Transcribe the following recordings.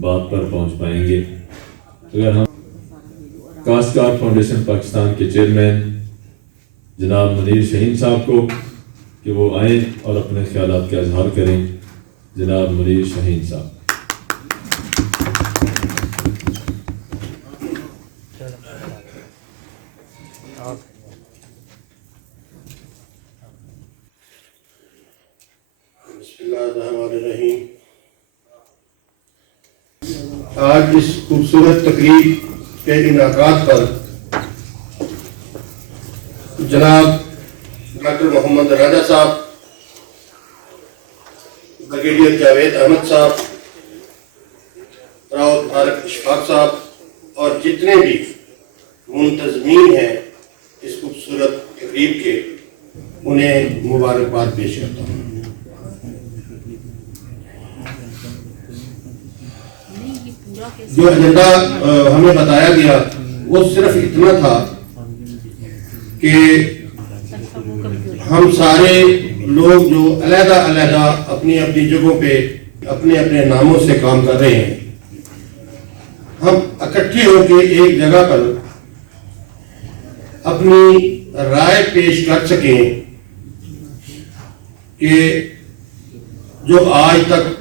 बात पर पहुंच पाएंगे। अगर हम काश्तकार फाउंडेशन पाकिस्तान के चेयरमैन जनाब मुनीर शाहीन साहब को कि वो आएँ और अपने ख्यालात का इजहार करें। जनाब मुनीर शाहीन साहब। बिस्मिल्लाहिर्रहमानिर्रहीम। आज इस खूबसूरत तकरीब के इनाकात पर जनाब डॉक्टर मोहम्मद राजा साहब, ब्रिगेडियर जावेद अहमद साहब, राउत तारक इशफाक साहब और जितने भी मुंतजमीन हैं इस खूबसूरत तकरीब के, उन्हें मुबारकबाद पेश करता हूँ। जो एजेंडा हमें बताया गया वो सिर्फ इतना था कि हम सारे लोग जो अलग-अलग अपनी अपनी जगहों पे अपने अपने नामों से काम कर रहे हैं, हम इकट्ठे होकर एक जगह पर अपनी राय पेश कर सकें कि जो आज तक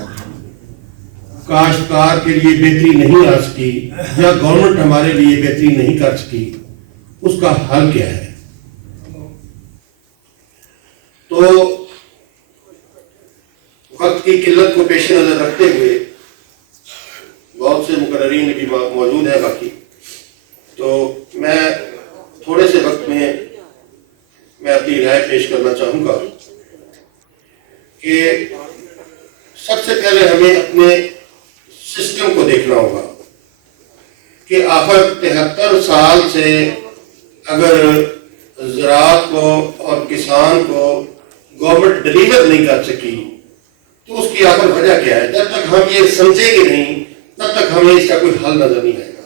काश्तकार के लिए बेहतरी नहीं आ सकी या गवर्नमेंट हमारे लिए बेहतरी नहीं कर सकी, उसका हल क्या है। तो वक्त की किल्लत को पेश नजर रखते हुए बहुत से मुकर्रीन भी मौजूद है, बाकी तो मैं थोड़े से वक्त में मैं अपनी राय पेश करना चाहूँगा कि सबसे पहले हमें अपने सिस्टम को देखना होगा कि आखिर 73 साल से अगर ज़राअत को और किसान को गवर्नमेंट डिलीवर नहीं कर सकी तो उसकी आखिर वजह क्या है। जब तक हम ये समझेंगे नहीं तब तक हमें इसका कोई हल नजर नहीं आएगा।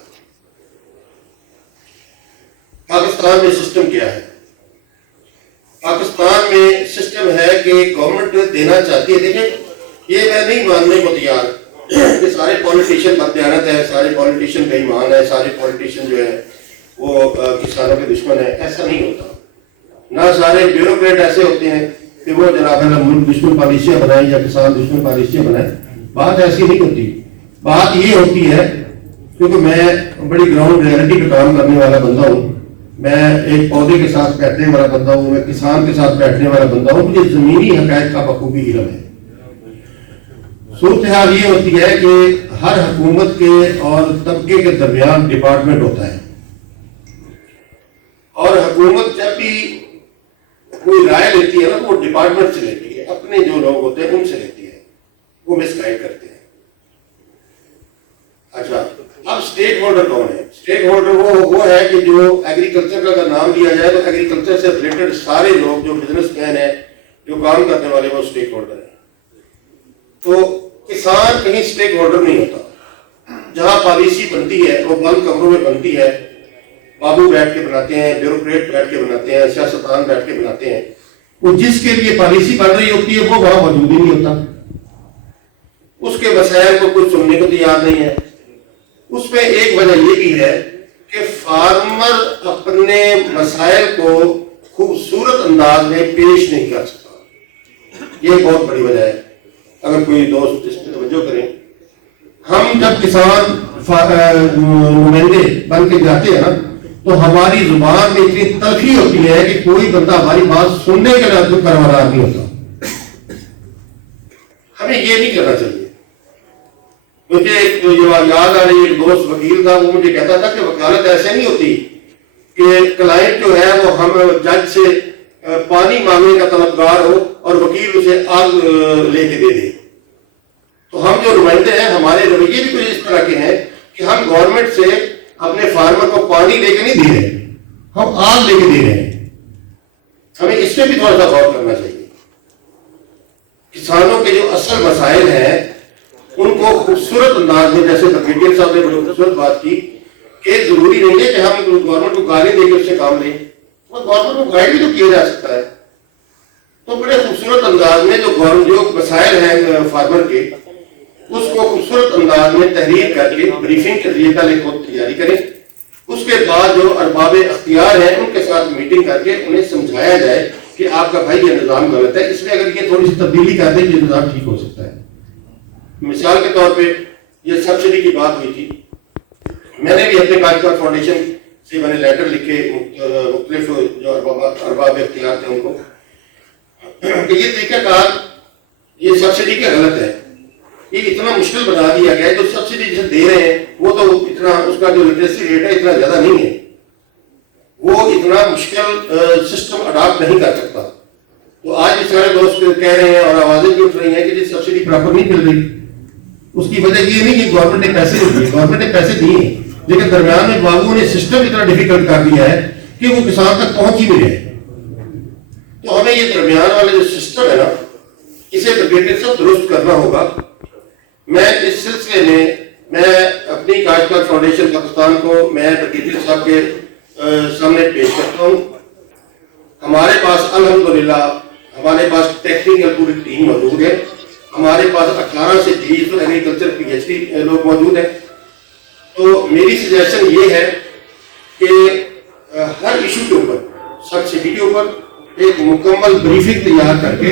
पाकिस्तान में सिस्टम क्या है? पाकिस्तान में सिस्टम है कि गवर्नमेंट देना चाहती है। देखिए, ये मैं नहीं मानने को तैयार कि सारे पॉलिटिशियन बददियानत है, सारे पॉलिटिशियन बेईमान है, सारे पॉलिटिशियन जो है वो किसानों के दुश्मन है। ऐसा नहीं होता। ना सारे ब्यूरोक्रेट ऐसे होते हैं कि वो जनाब मुल्क दुश्मन पॉलिसियां बनाए या किसान दुश्मन पॉलिसियां बनाए। बात ऐसी नहीं होती। बात ये होती है, क्योंकि मैं बड़ी ग्राउंड रियलिटी पे काम करने वाला बंदा हूँ, मैं एक पौधे के साथ बैठने वाला बंदा हूँ, मैं किसान के साथ बैठने वाला बंदा हूँ, मुझे जमीनी हक़ाइक़ का बखूबी इल्म है। सूरत हाल ये होती है कि हर हुकूमत के और तबके के दरमियान डिपार्टमेंट होता है और हुकूमत जब भी कोई राय लेती है ना तो वो डिपार्टमेंट से लेती है, अपने जो लोग होते हैं उनसे लेती है, वो मिसगाइड करते हैं। अच्छा, अब स्टेक होल्डर कौन है? स्टेक होल्डर वो है कि जो एग्रीकल्चर का अगर नाम लिया जाए तो एग्रीकल्चर से रिलेटेड सारे लोग जो बिजनेसमैन है, जो काम करने वाले, वो स्टेक होल्डर है। तो किसान कहीं स्टेक होल्डर नहीं होता। जहां पॉलिसी बनती है वो बंद कमरों में बनती है, बाबू बैठ के बनाते हैं, ब्यूरोक्रेट बैठ के बनाते हैं, सियासतदान बैठ के बनाते हैं। वो जिसके लिए पॉलिसी बन रही होती है वो वहां मौजूद ही नहीं होता, उसके मसाइल को कुछ सुनने को तैयार नहीं है। उसमें एक वजह ये भी है कि फार्मर अपने मसाइल को खूबसूरत अंदाज में पेश नहीं कर सकता। ये बहुत बड़ी वजह है। अगर कोई दोस्त इस पर तवज्जो करें, हम जब किसान नुमाइंदे बन के जाते हैं ना तो हमारी जुबान में इतनी तलखी होती है कि कोई बंदा हमारी बात सुनने के लिए करवरार नहीं होता। हमें ये नहीं करना चाहिए। मुझे याद आ रही है, एक दोस्त वकील था, वो मुझे कहता था कि वकालत ऐसे नहीं होती कि क्लाइंट जो है वो हम जज से पानी मांगने का तलबगार हो और वकील उसे आग लेके दे दे। तो हम जो नुमाइंदे हैं, हमारे रवैये भी कुछ इस तरह के हैं कि हम गवर्नमेंट से अपने फार्मर को पानी लेके नहीं दे रहे, हम आग लेके दे रहे हैं। हमें इस पे भी थोड़ा सा गौर करना चाहिए। किसानों के जो असल मसाइल हैं उनको खूबसूरत अंदाज में, जैसे ब्रिगेडियर साहब ने बड़ी खूबसूरत बात की कि जरूरी नहीं है कि हम गवर्नमेंट को गाली देकर उससे काम लें, और गवर्नमेंट को गाइड भी तो किया जा सकता है। तो बड़े खूबसूरत अंदाज में जो मसाइल हैं फार्मर के, اس کو خوبصورت انداز میں تحریر کر کے بریفنگ کے ذریعے پہلے خود تیاری کریں. اس کے بعد جو ارباب اختیار ہیں ان کے ساتھ میٹنگ کر کے انہیں سمجھایا جائے کہ آپ کا بھائی یہ نظام غلط ہے, اس میں اگر یہ تھوڑی سی تبدیلی کر دیں یہ نظام ٹھیک ہو سکتا ہے. مثال کے طور پہ یہ سبسڈی کی بات ہوئی تھی, میں نے بھی اپنے کاشتکار فاؤنڈیشن سے میں نے لیٹر لکھے مختلف جو ارباب اختیار تھے ان کو کہ یہ طریقہ کار یہ سبسڈی کا غلط ہے, یہ اتنا مشکل بنا دیا گیا ہے. جو سبسڈی جسے دے رہے ہیں وہ تو اتنا اس کا جو لٹریسی ریٹ ہے اتنا زیادہ نہیں ہے, وہ اتنا مشکل سسٹم اڈاپٹ نہیں کر سکتا. تو آج بھی سارے دوست کہہ رہے ہیں اور آوازیں بھی اٹھ رہی ہیں کہ یہ سبسڈی پراپر نہیں مل رہی. اس کی وجہ یہ نہیں کہ گورنمنٹ نے پیسے نہیں دیے, گورنمنٹ نے پیسے دیے ہیں لیکن درمیان میں بابو نے سسٹم اتنا ڈیفیکلٹ کر دیا ہے کہ وہ کسان تک پہنچ ہی نہیں رہے. تو ہمیں یہ درمیان والا جو سسٹم ہے نا اسے بریگیڈیئر صاحب درست کرنا ہوگا. میں اس سلسلے میں اپنی کاشتکار فاؤنڈیشن پاکستان کو میں بریگیڈیئر صاحب کے سامنے پیش کرتا ہوں. ہمارے پاس الحمدللہ ہمارے پاس ٹیکنیکل پوری ٹیم موجود ہے. ہمارے پاس 18 سے 20 ایگریکلچر پی ایچ ڈی لوگ موجود ہیں. تو میری سجیشن یہ ہے کہ ہر ایشو کے اوپر سبسڈی کے اوپر ایک مکمل بریفنگ تیار کر کے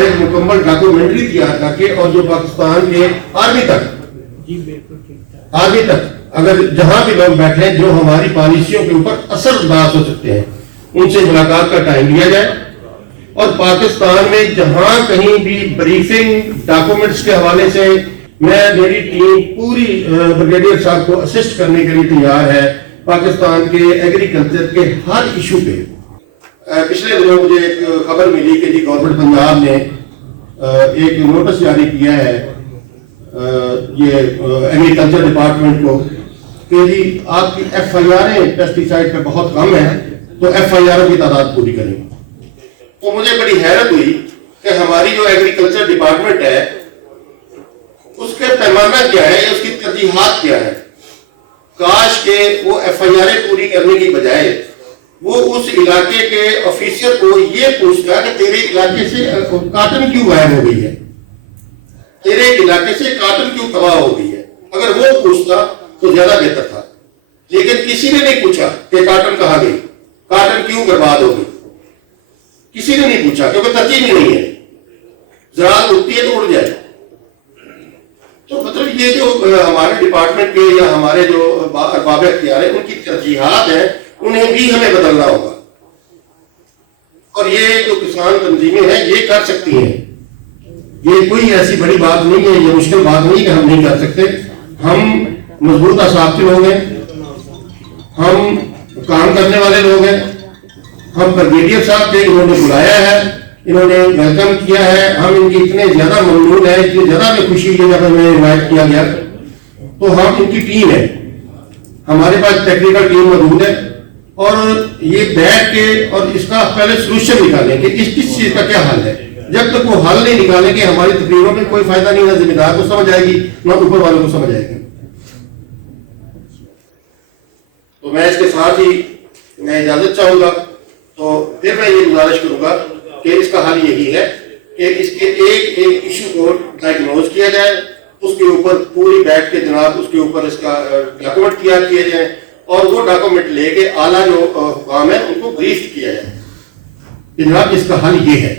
ایک مکمل ڈاکومنٹری تیار کر کے اور جو پاکستان کے آرمی تک اگر جہاں بھی لوگ بیٹھے ہیں جو ہماری پالیسیوں کے اوپر اثر انداز ہو سکتے ہیں ان سے ملاقات کا ٹائم لیا جائے. اور پاکستان میں جہاں کہیں بھی بریفنگ ڈاکومنٹس کے حوالے سے میری ٹیم پوری بریگیڈیئر صاحب کو اسسٹ کرنے کے لیے تیار ہے. پاکستان کے ایگریکلچر کے ہر ایشو پہ پچھلے دنوں مجھے ایک خبر ملی کہ جی گورنمنٹ پنجاب نے ایک نوٹس جاری کیا ہے یہ ایگریکلچر ڈپارٹمنٹ کو کہ جی آپ کی ایف آئی آریں پیسٹی سائڈ پہ بہت کم ہیں تو ایف آئی آروں کی تعداد پوری کریں. تو مجھے بڑی حیرت ہوئی کہ ہماری جو ایگریکلچر ڈپارٹمنٹ ہے اس کے پیمانہ کیا ہے, اس کی ترجیحات کیا ہے. کاش کہ وہ ایف آئی آریں پوری کرنے کی بجائے وہ اس علاقے کے آفیسر کو یہ پوچھتا کہ تیرے علاقے سے کاٹن کیوں غائب ہو گئی ہے, تیرے علاقے سے کاٹن کیوں تباہ ہو گئی ہے. اگر وہ پوچھتا تو زیادہ بہتر تھا, لیکن کسی نے نہیں پوچھا کہ کاٹن کہاں گئی, کاٹن کیوں برباد ہو گئی, کسی نے نہیں پوچھا کیونکہ ترجیح نہیں ہے. زراعت اٹھتی ہے تو اڑ جائے. تو مطلب یہ جو ہمارے ڈپارٹمنٹ کے یا ہمارے جو ارباب اختیار ہیں ان کی ترجیحات ہیں انہیں بھی ہمیں بدلنا ہوگا. اور یہ جو کسان تنظیمیں ہیں یہ کر سکتی ہیں, یہ کوئی ایسی بڑی بات نہیں ہے, یہ مشکل بات نہیں کہ ہم نہیں کر سکتے. ہم مضبوط ثقافتی لوگ ہیں, ہم کام کرنے والے لوگ ہیں. ہم بریگیڈیئر صاحب کے انہوں نے بلایا ہے, انہوں نے ویلکم کیا ہے, ہم ان کی اتنے زیادہ ممنون ہیں, اتنی زیادہ میں خوشی ہوئی جب ہمیں انوائٹ کیا گیا. تو ہم ان کی ٹیم ہے, ہمارے پاس ٹیکنیکل ٹیم موجود ہے اور یہ بیٹھ کے اور اس کا پہلے سولوشن نکالیں کہ اس کس چیز کا کیا حل ہے. جب تک وہ حل نہیں نکالیں گے ہماری تقریروں میں کوئی فائدہ نہیں, نہ ذمہ دار کو سمجھ آئے گی نہ اوپر والوں کو سمجھ آئے گی. تو میں اس کے ساتھ ہی میں اجازت چاہوں گا. تو پھر میں یہ گزارش کروں گا کہ اس کا حل یہی ہے کہ اس کے ایک ایشو کو ڈائگنوز کیا جائے, اس کے اوپر پوری بیٹھ کے جناب اس کے اوپر اس کا ڈاکومنٹ تیار کیے جائیں اور وہ ڈاکومنٹ لے کے اعلیٰ جو حکام ہے ان کو بریف کیا جائے کہ جناب اس کا حل یہ ہے.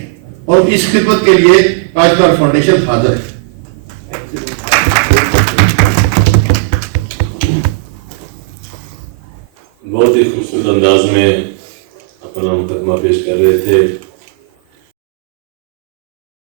اور اس خدمت کے لیے کاشتکار فاؤنڈیشن حاضر ہے. بہت ہی خوبصورت انداز میں اپنا مقدمہ پیش کر رہے تھے